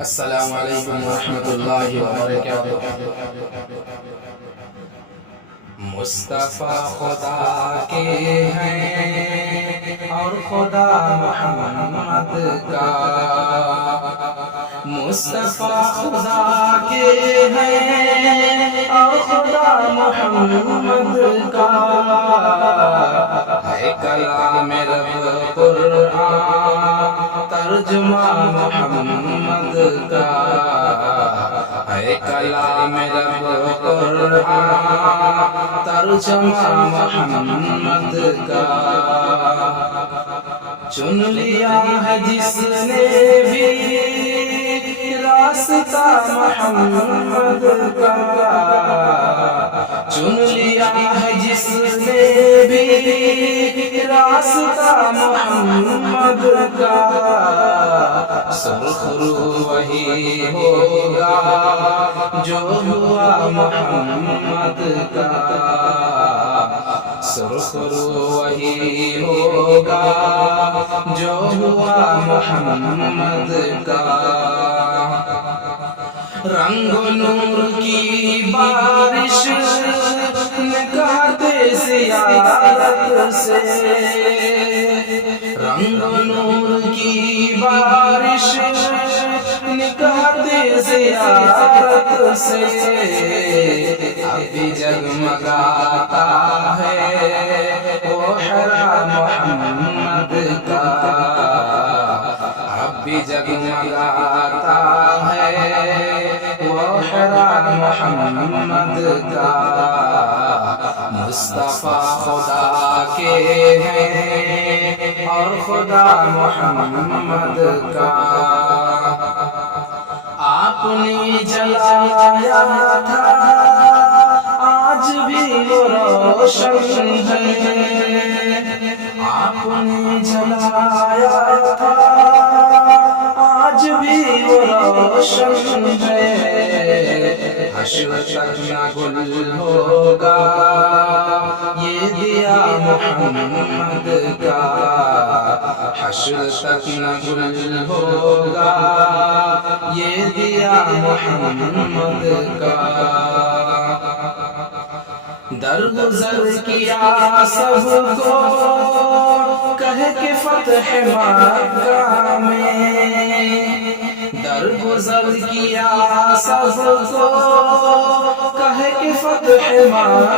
السلام علیکم ورحمۃ اللہ وبرکاتہ۔ مصطفیٰ خدا کے ہیں اور خدا محمد کا، مصطفیٰ خدا کے ہیں اور خدا محمد کا، ہے کلام رب قرآن ترجمہ محمد کا، ہے کلام رب قرآن ترجمہ محمد کا۔ چن لیا ہے جس نے بھی راستہ محمد کا، چن لیا ہے جس نے بھی راستہ محمد کا، سرخ رو وہی ہوگا جو ہوا محمد کا، سرخ رو وہی ہوگا جو ہوا محمد کا۔ رنگ و نور کی بارش نکاتے زیارت سے، رنگ و نور کی بارش نکاتے زیارت سے، اب بھی جگمگاتا ہے وہ حرا محمد کا، اب بھی جگمگاتا ہے وہ حرا محمد کا۔ مصطفیٰ خدا کے ہیں اور خدا محمد کا، آپ نے جلایا تھا آج بھی وہ روشن ہے، آپ نے جلایا تھا آج بھی وہ روشن ہے، حشر تک نہ گل ہوگا یہ دیا محمد کا، حشر تک نہ گل ہوگا یہ دیا محمد کا۔ درگزر کیا سب کو کہہ کے فتح مکہ میں، درگزر کیا سب کو کہہ کے فتح مکہ